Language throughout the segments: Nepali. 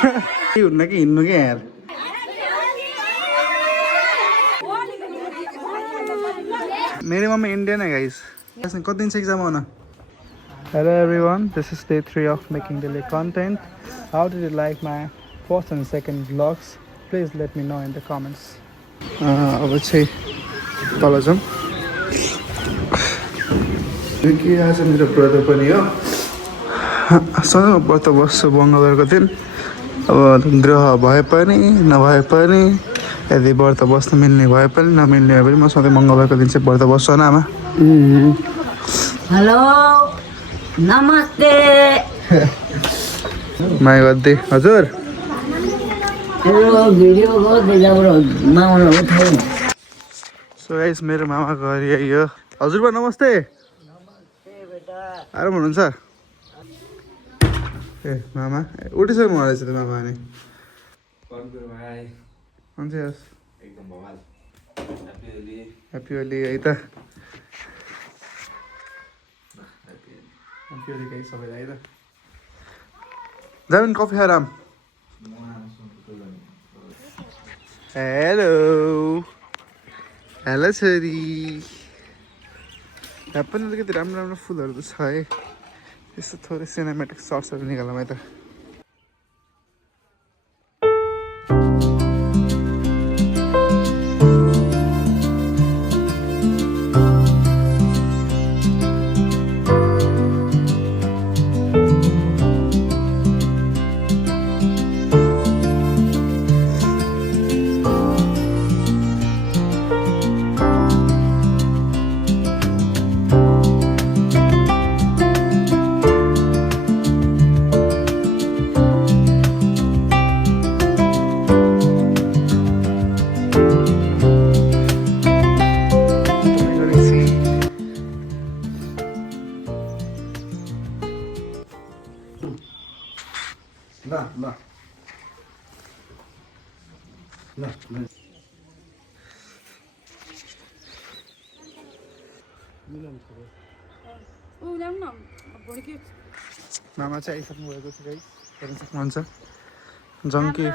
के हुन्न कि हिँड्नु क्या यार मेरी मम्मी इंडियन है गाइस कति दिन से एग्जाम आउन Hello everyone, this is day 3 of making daily content. How did you like my first and second vlogs? Please let me know in the comments. अब चाहिँ तल जाउँ कि आज मेरो ब्रदर पनि हो सधैँ म व्रत बस्छु मङ्गलबारको दिन अब ग्रह भए पनि नभए पनि यदि व्रत बस्न मिल्ने भए पनि नमिल्ने भए पनि म सधैँ मङ्गलबारको दिन चाहिँ व्रत बस्छु होइन आमा हेलो नमस्ते माया गर्दै हजुर सो गाइस मेरो मामा घर यही हो हजुरबा नमस्ते आराम हुनुहुन्छ ए मामा उठिसक्नु रहेछ त मामा नि हुन्छ ह्याप्पी होली है त ह्याप्पी होली गाइस सबैलाई है त जाउँ कफी आराम हेलो हेलो छोरी यहाँ पनि अलिकति राम्रो राम्रो फुलहरू त छ है यस्तो थोरै सिनेमेटिक सर्ट्सहरू निकालौँ है त मामा चाहिँ आइसक्नु भएको छ गाइस हेर्न सक्नुहुन्छ जङ्की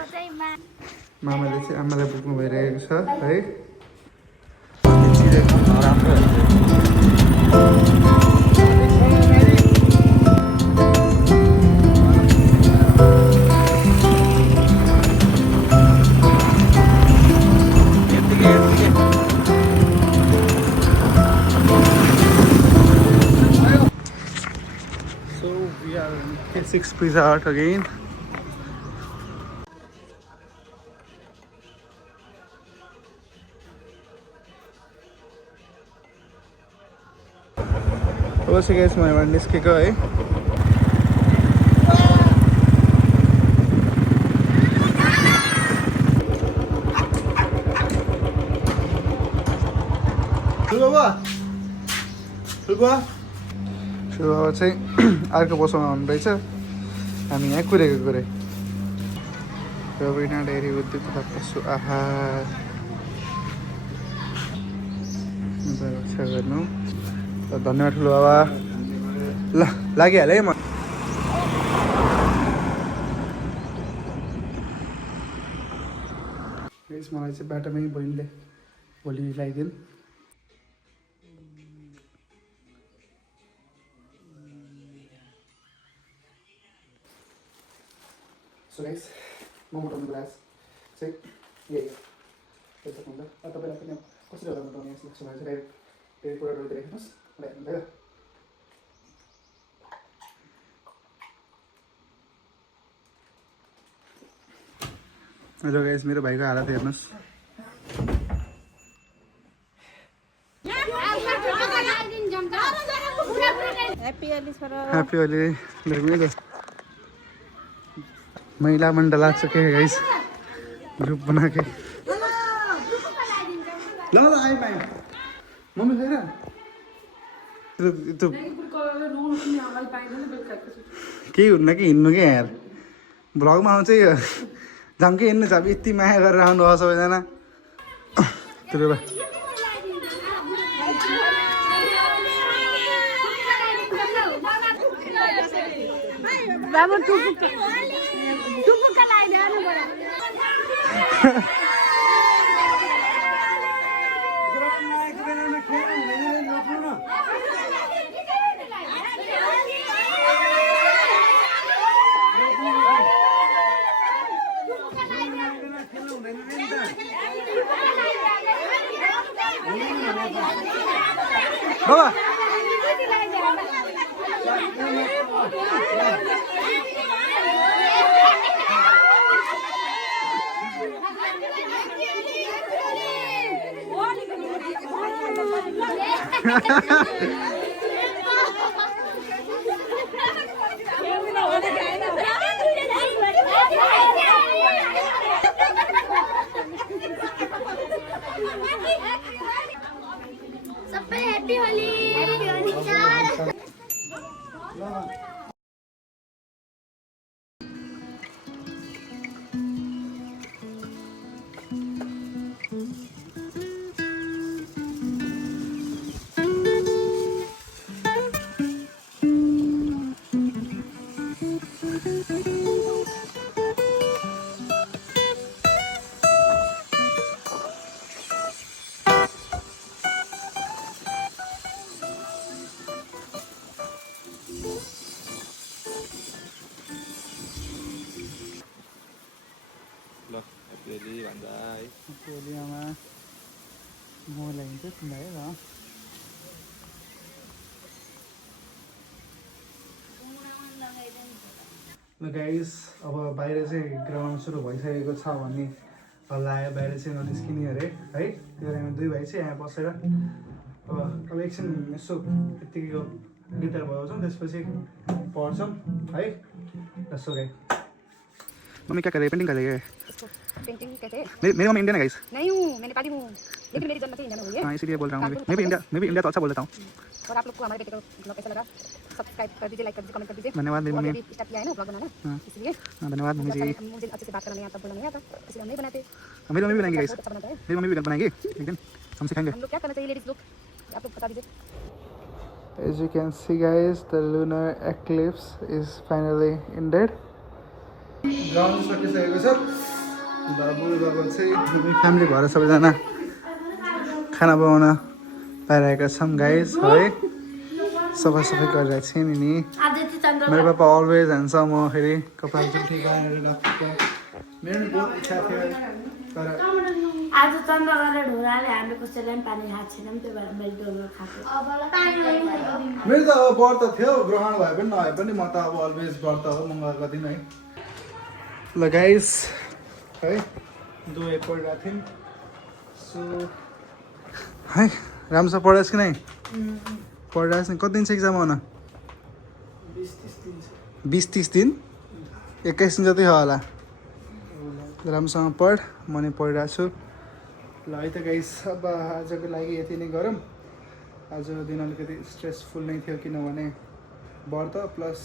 मामाले चाहिँ आमालाई बोक्नु भइरहेको छ है K6 Pizza Hut again. अब चाहिँ गाइस म यहाँ निस्केको है ठुलबाबा चाहिँ अर्को बसमा हुनुहुँदैछ हामी यहाँ कुरेको कुरे रविना डेरी उद्योग पशु आहार रक्षा गर्नु धन्यवाद ठुलो बाबा ल लागिहालेँ है म मलाई चाहिँ बाटोमै बहिनीले भोलि ल्याइदिनु सो गाइस मोमोटाउने ग्लास चाहिँ यही हो सक्नुहुन्छ तपाईँलाई पनि कसरी होला मोटाउने जस्तो लाग्छ भने चाहिँ डाइरेक्ट त्यही कुराहरू देख्नुहोस् हेर्नु हेलो गाइस मेरो भाइको हालत हेर्नुहोस् ह्याप्पी होली मेरो महिला मंडल आ चुके हैं गाइस ग्रुप बना के ला आई भाई मम्मी खैर तो केही हुन्न कि हिँड्नु क्या यार भ्लगमा आउँछ झम्के हिँड्नु छ अब यति माया गरेर आउनु भयो सबैजना त्यो भाइ बाबु टुपुका बाबा सबसे हैप्पी होली चार Poliama mua lần trước mấy đó. ल गाइस अब बाहिर चाहिँ ग्राउन्ड सुरु भइसकेको छ भन्ने हल्ला आयो बाहिर चाहिँ ननिस्किने अरे है त्यो भएर हामी दुई भाइ चाहिँ यहाँ बसेर अब एकछिन यसो यत्तिको गिटार बजाउँछौँ त्यसपछि पढ्छौँ है यसो गाई मम्मी क्या कर रही है पेंटिंग कर रही है पेंटिंग कैसे मेरी मम्मी इंडियन है गाइस नहीं हूँ मैं नेपाली हूँ लेकिन मेरी जन्म से इंडिया में हुई है हाँ इसीलिए बोल रहा हूँ मैं भी इंडिया तो अच्छा बोल देता हूँ और आप लोग को हमारे बेटे का ब्लॉग कैसा लगा सब्सक्राइब कर दीजिए लाइक कर दीजिए कमेंट कर दीजिए धन्यवाद मेरी मम्मी स्टार्ट किया है ना ब्लॉग बनाना इसलिए धन्यवाद मम्मी जी मुझे अच्छे से बात करना नहीं आता बोलना नहीं आता इसलिए हम नहीं बनाते मेरी मम्मी भी बनाएंगे गाइस अच्छा बनाता है मेरी मम्मी भी बनाएंगी एक दिन हम सिखाएंगे हम लोग क्या करना चाहिए लेडीज लोग आप लोग बता दीजिए As you can see guys, the lunar eclipse is finally ended. Ground सकिसकेको छ बुढो बाबा चाहिँ फ्यामिली भएर सबैजना खाना बनाउन पाइरहेका छौँ गाइस है सफासफाइ गरिरहेको छु नि मेरो पापा अलवेज हान्छ म फेरि कपाल चुट्टी गरेर राखेको मेरो नि बहुत इच्छा थियो तर आज चन्द्र गरेर ढोराले हामीले कसैलाई पनि पानी खाएको छैनौँ त्यो भएर मैले डोलो खाएको मेरो त अब व्रत थियो ग्रहण भए पनि नभए पनि म त अब अलवेज व्रत हो मङ्गलको दिन है ल गाइस है दुवै पढिरहेको थियौँ सो है राम्रोसँग पढाएस् कि नै पढिरहेको नि कति दिन छ इक्जाम आउन 20-30 दिन 21 दिन जति हो होला राम्रोसँग पढ म नि पढिरहेको छु ल है त गाइस अब आजको लागि यति नै गरौँ आज दिन अलिकति स्ट्रेसफुल नै थियो किनभने व्रत प्लस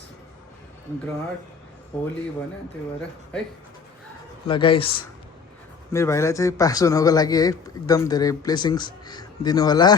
ग्रहण होली भन्यो त्यो भएर है ल गाइस मेरो भाइलाई चाहिँ पास हुनको लागि है एकदम धेरै ब्लेसिङ्स दिनु होला